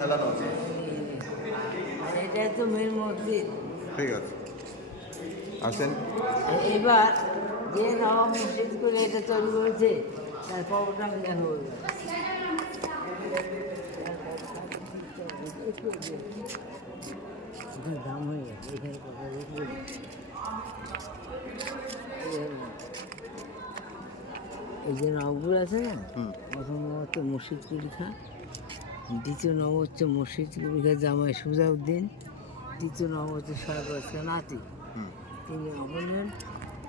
ফেলানো আছে। এটা তো মেন মসজিদ। ঠিক আছে। আসেন। এবার যে নবাব মসজিদ করে এটা তৈরি করেছে তার খবরটা আমি দেখো দাম হয়ে গেছে এখানে কথা এই যে নবগুলো আছে না হুম। প্রথম মুর্শিদ কুলি খাঁ দ্বিতীয় নব হচ্ছে মুর্শিদ কুলি জামাই সুজাউদ্দিন। তৃতীয় নব হচ্ছে সরকার নাতি তিনি অবলম্বন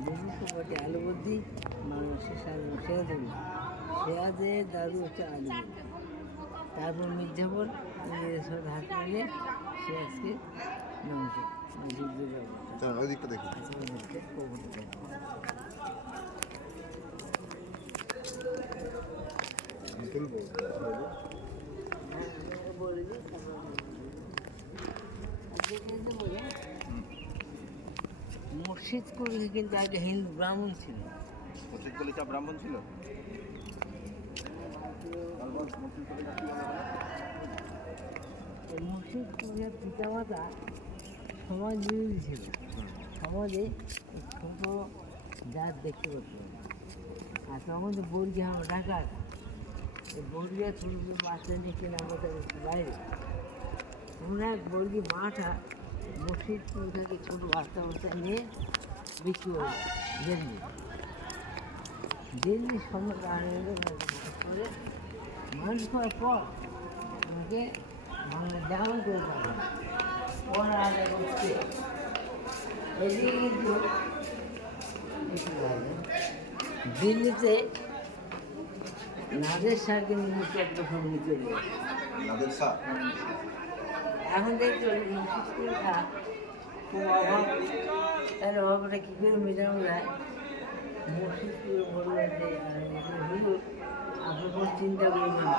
দুর্গপতি আলুবদ্দি মানুষের সাথে সিরাজুল্লাহ সিরাজের দাদু হচ্ছে আলুবদ্দি তারপর মির্জাপুর সাথে হাত মিলে সিরাজকে নমস্কার মসজিদুর রহমান চলুন ওই দিকটা দেখুন আচ্ছা, ওদেরকে কবুল করো। হ্যাঁ, আমাকে বলে দিই, তারপর আমি বলব। মুর্শিদ কুলি কিন্তু আগে হিন্দু ব্রাহ্মণ ছিল। প্রত্যেক কলিকা ব্রাহ্মণ ছিল। মুর্শিদ কুলির পিতামাতা সমাজ বিরোধী ছিল। সমাজে ছোট জাত দেখতে পারত। আর তখন তো বর্গি আমার ঢাকার বর্গিয়া ছোটো ছোটো বাচ্চা নিয়ে কিনে আমাদের বাইরে। তোমরা বর্গি মাঠা মসজিদ থেকে ছোটো বাচ্চা বাচ্চা নিয়ে বিক্রি করে দিল্লি দিল্লি আনন্দ করে মানুষ করার পর আমাকে বাংলা যেমন করে পাবে পড়া আগে করছে এদিকে কিন্তু দিল্লিতে নাদের শাহ কিন্তু মুখটা সঙ্গে চলে নাদের শাহ এখন দেখছ খুব অভাব তার অভাবটা কী করে মেটানো যায় মুসিদ করে বললেন যে হুজুর আপনি কোনো চিন্তা করবেন